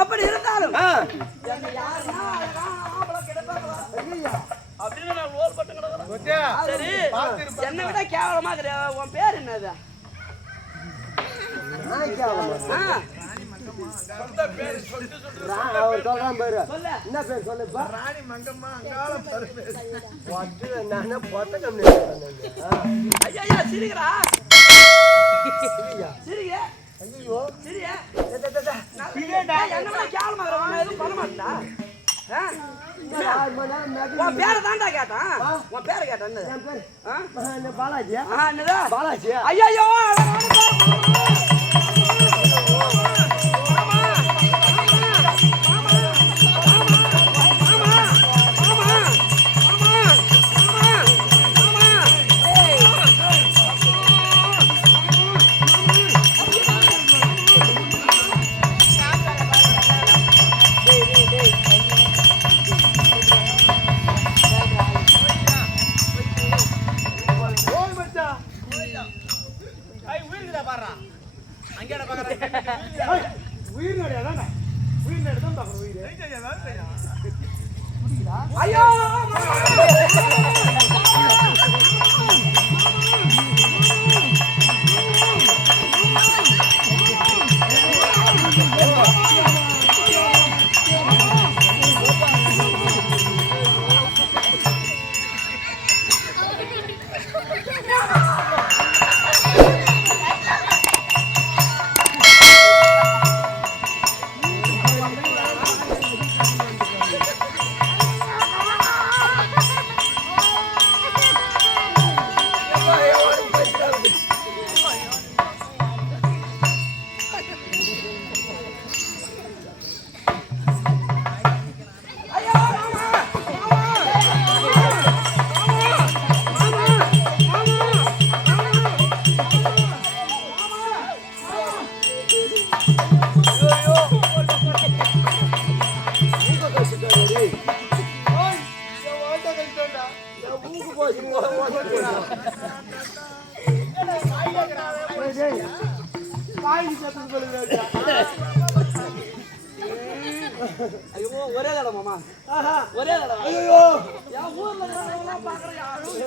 அப்படி இருந்தாலும். என்னை யாருன்னா அழகா ஆம்பளை கிடைப்பாங்களா? ஐயா. அப்படின்னு நான் லோல் பட்டு கிடக்குறேன். சரி என்னை விட கேவலமா இருக்கிற உன் பேர் என்னது அவர் சொல்றான் பாரு. என்ன பேர் சொல்லுப்பா ராணி மங்கம்மா அங்காளம் பொட்டு நானே பொட்ட கம்பெனி ஐயா சிரிக்கிறா ஐயா. சிரிங்க ஐயோ. சிரிய என்ன கேவலமா எதுவும் பண்ண மாட்டா உன் பேரை தான்டா கேட்டான் உன் பேரை கேட்டான் பாலாஜியா பாலாஜியா ஐயையோ, ஐயோ ஒரே தடவை மாமா ஆஹா. ஒரே தடவை ஐயோ என் ஊர்ல இருக்கிறவங்களாம் பார்க்கற யாரும்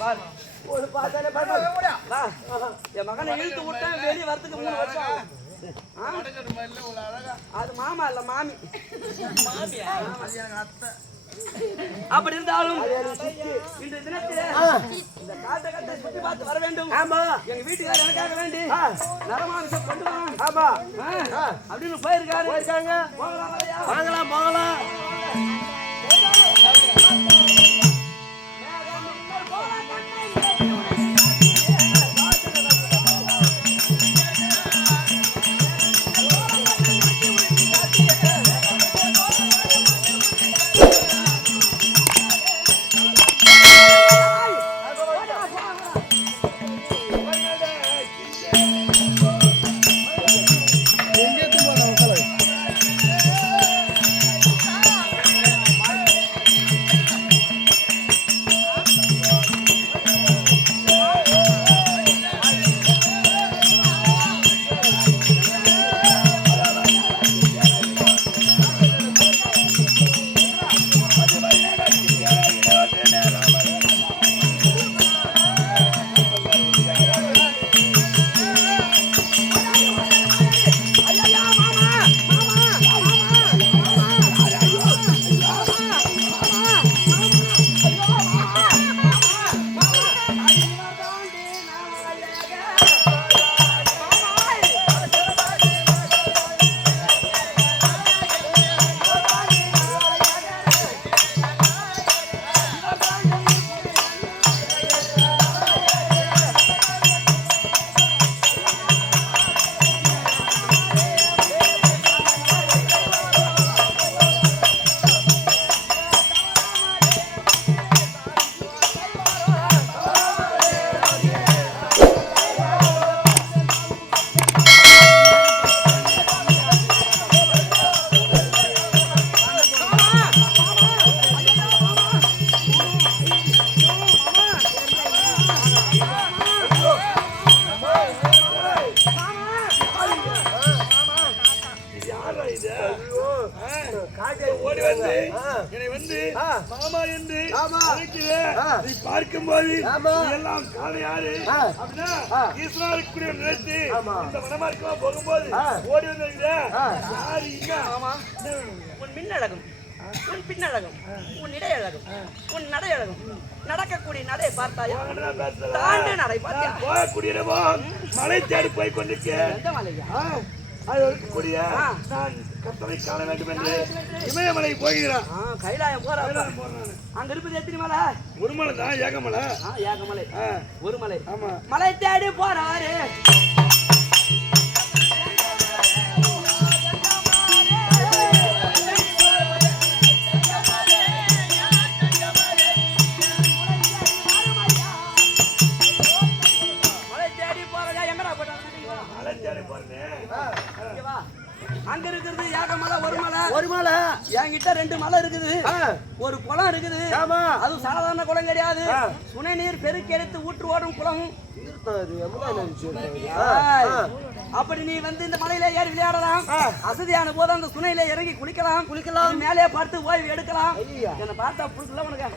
பாரு. ஒரு பார்த்தாலே பயப்படு. வா. என் மகனை இழுத்து விட்டேன் வெளியே வரதுக்கு மூணு வருஷம் ஆகும். ஆ? அது மாமா இல்ல மாமி அப்படி இருந்தாலும் இந்த தினத்திலே இந்த காட்டை கட்டை சுத்தி பார்த்து வர வேண்டும். ஆமா. எங்க வீட்டுக்காரர் எனக்காக வேண்டி. நரமாமிசம் கொண்டு வரணும் ஆமா. அப்படின்னு போயிருக்காரு. போயிருக்காங்க. போகலாம் வரையா? வாங்கலாம் போகலாம் மாமா என்று ஆமா. அழைக்கிறே. ஆ. நீ பார்க்கும்போது ஆமா. நீ எல்லாம் காண யாரு. அப்படின்னா நினைத்து. இந்த வனமார்க்கமா போகும்போது. ஓடி வந்தீங்க ஆ. யாரு இங்க ஆமா உன் மின்னழகும் உன் பின்னழகும் உன் இடையழகும் உன் நடையழகும் நடக்கக்கூடிய நடை பார்த்தாயா. தாண்டு நடை பார்த்தியா போகக்கூடிய மலை தேடி போய் கொண்டிருக்கேன் மலையா அது இருக்கக்கூடிய. நான் கத்தனை காண வேண்டும் என்று இமயமலை போகிறேன் கைலாயம் போற கைலாயம் போறேன். அங்க இருப்பது எத்தனை மலை? ஒரு மலை தான் ஏகமலை. ஏகமலை. ஒரு மலை. ஆமா. மலை தேடி போறாரு. ஆமா. அது சாதாரண குளம் கிடையாது. சுனை நீர் பெருக்கி எடுத்து ஊற்று ஓடும் குளம். அப்படி நீ வந்து இந்த மலையில ஏறி விளையாடலாம். அசதியான போது அந்த சுனையில இறங்கி குளிக்கலாம். குளிக்கலாம். மேலே பார்த்து ஓய்வு எடுக்கலாம். என்ன பார்த்தா புதுசுல உனக்கு.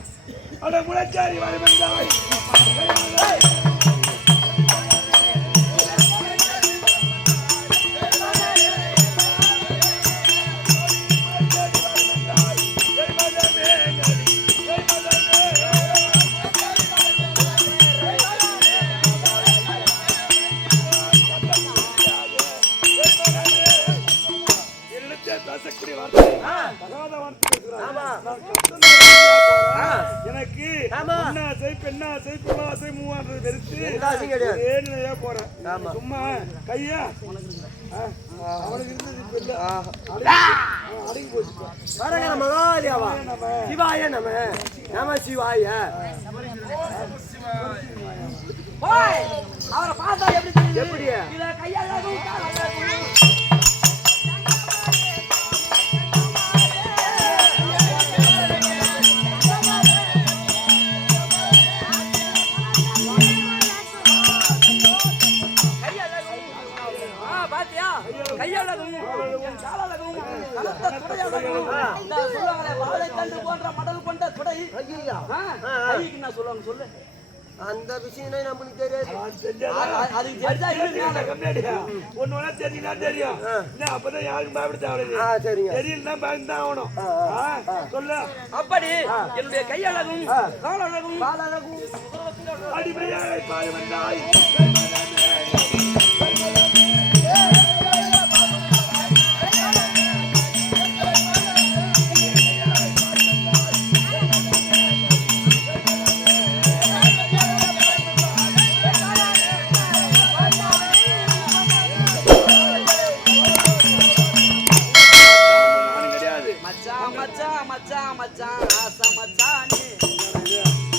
எனக்கு ஆமா. பெண்ணாசை பெண்ணாசை பொருளாசை மூவான்றது வெறுத்து எந்த ஆசையும் கிடையாது. ஒரே நிலையா போறேன். சும்மா கையா அவனுக்கு இருந்தது இல்ல. அடங்கி- போச்சு. வரகர சிவாய நம நம சிவாய அவரை பார்த்தா எப்படி எப்படி? இத வாழைத்தண்டு போன்ற மடல் கொண்ட துடை. ஐயா என்ன சொல்லுவாங்க சொல்லு அந்த விஷயம் நம்மளுக்கு தெரியாது நான். அது- தெரிஞ்சா தெரியும்? ஒண்ணு வேணா அப்பதான் யாருக்கும் பயப்பட தேவையில்லை. ஆ சரிங்க தெரியலன்னா பயந்துதான் ஆகணும். ஆ, சொல்லு. அப்படி என்னுடைய கையழகும் காலழகும் அடிமையாய் பாரு வந்தாய். மச்சான் மச்சான் மச்சான் மச்சான் ஆசை மச்சானே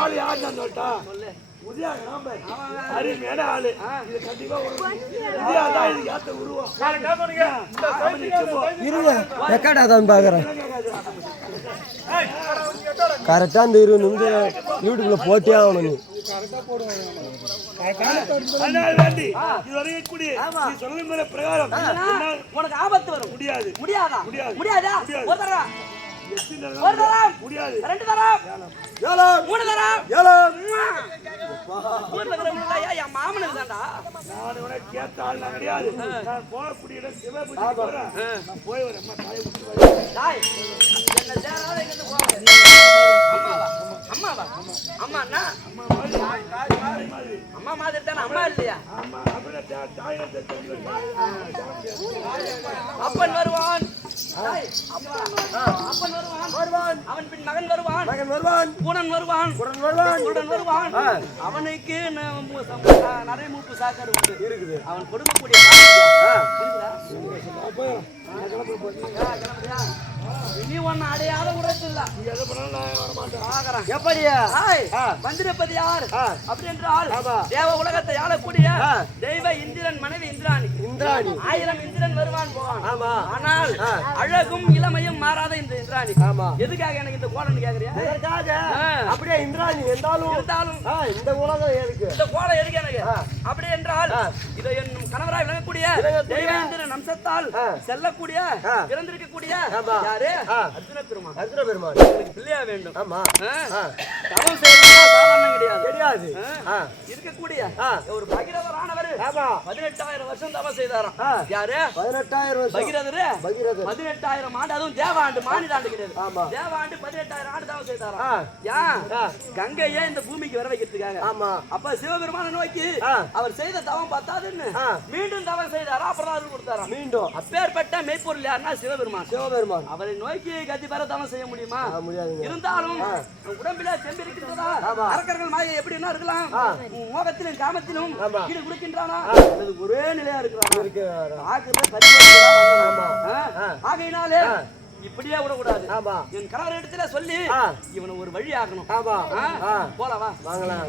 ஆளு யாருன்னு சொல்லிட்டா? சொல்லு உதயா. அருமையான ஆளு. இது கண்டிப்பா ஒரு உதயா தான் இதுக்கு ஏத்த உருவம். இருங்க ரெக்கார்ட் பார்க்குறேன் கரெக்டாக அந்த இருபது நிமிஷம் யூடியூப்ல போட்டே ஆகணும் நீ. பிரகாரம். உனக்கு ஆபத்து வரும். முடியாது. முடியாதா? முடியாது. முடியாதா? முடியாது. ஒரு தரம் எத்தனை ஒரு நாள் தரம் முடியாது. ரெண்டு தரம். ஏலம். மூணு தரம். ஏலம். ஊர்ல இருக்கிறவங்க ஐயா என் மாமனுக்கு தான்டா. நான் உனக்கு கேட்ட ஆள் நான் கிடையாது. நான் போகக்கூடிய இடம் சிவபூஜை போறேன். நான் போய் வரேன் அம்மா தாயை விட்டு வரேன் என்ன சேராத போகாத அம்மாவா? அம்மாவா? அம்மா அண்ணா அம்மா மாதிரி. தாய் மாதிரி. அம்மா மாதிரி தானே? அம்மா இல்லையா? ஆமா அப்படின்னா தாயினத்தை தெரிஞ்சு அப்பன் வருவான். வருவான். வருவான். அவன் பின் மகன் வருவான். மகன் வருவான். பூனன் வருவான். உடன் வருவான். அவனுக்கு நிறைய மூப்பு சாக்காடு இருக்குது. அவன் கொடுக்கக்கூடிய ஒன்னு அடையாத உடத்து இல்ல எது பண்ணாலும் நான் வரமாட்டேன் ஆகறேன் எப்படியா. வந்திருப்பது யார். அப்படி என்றால். தேவ உலகத்தை ஆளக்கூடிய. தெய்வ இந்திரன் மனைவி இந்திராணி இந்திராணி ஆயிரம் இந்திரன் வருவான் போவான் ஆமா ஆனால். அழகும் இளமையும் மாறாத இந்த இந்திராணி ஆமா. எதுக்காக எனக்கு இந்த கோலன்னு கேக்குறியா. அப்படியே இந்திராணி இருந்தாலும் இருந்தாலும் இந்த உலகம் எதுக்கு இந்த கோலம் எதுக்கு எனக்கு. அப்படி என்றால். இதை என் கணவராய் விளங்கக்கூடிய விளங்கக்கூடிய தெய்வேந்திரன் அம்சத்தால் ஆ. பிறந்திருக்கக்கூடிய ஆமா. யாரு. அர்ஜுன பெருமான் அர்ஜுன பெருமான் பிள்ளையா வேண்டும். ஆமா. தவம் செய்யறதா கிடையாது. ஆ. இருக்கக்கூடிய. ஒரு பகிரவரானவர் பதினெட்டாயிரம் வருஷம் தவம் செய்தாராம். யாரு? பதினெட்டாயிரம் வருஷம். பகிரதரு? பகீரதர். பதினெட்டாயிரம் ஆண்டு அதுவும் தேவாண்டு மாநிலாண்டு கிடையாது ஆமா. தேவாண்டு பதினெட்டாயிரம் ஆண்டு தவம் செய்தாராம். கங்கையை இந்த பூமிக்கு வர வைக்கிறதுக்காக. ஆமா. அப்ப சிவபெருமான நோக்கி. அவர் செய்த தவம் பார்த்தாதுன்னு ஆ. மீண்டும் தவம் செய்தாரா? அப்புறம் அருள் கொடுத்தாராம். மீண்டும். அப்பேற்பட்ட மெய்ப்பொருள் யாருன்னா சிவபெருமான். சிவபெருமான். அவரை நோக்கி கதி பெற தவம் செய்ய முடியுமா? ஆ, முடியாதுங்க. இருந்தாலும் உடம்பில செம்பு இருக்கின்றதா ஆமா. அரக்கர்கள் மாயை எப்படின்னா இருக்கலாம். மோகத்திலும் காமத்திலும் ஆமா. ஈடு கொடுக்கின்றானா? அல்லது ஒரே நிலையா இருக்கிறானா. ஆகையினாலே. இப்படியே விடக்கூடாது. ஆமா. என் கணவர் இடத்துல சொல்லி. இவனை ஒரு வழி ஆக்கணும். ஆமா. ஆ? ஆ. போலாம் வா. வாங்கலாம்.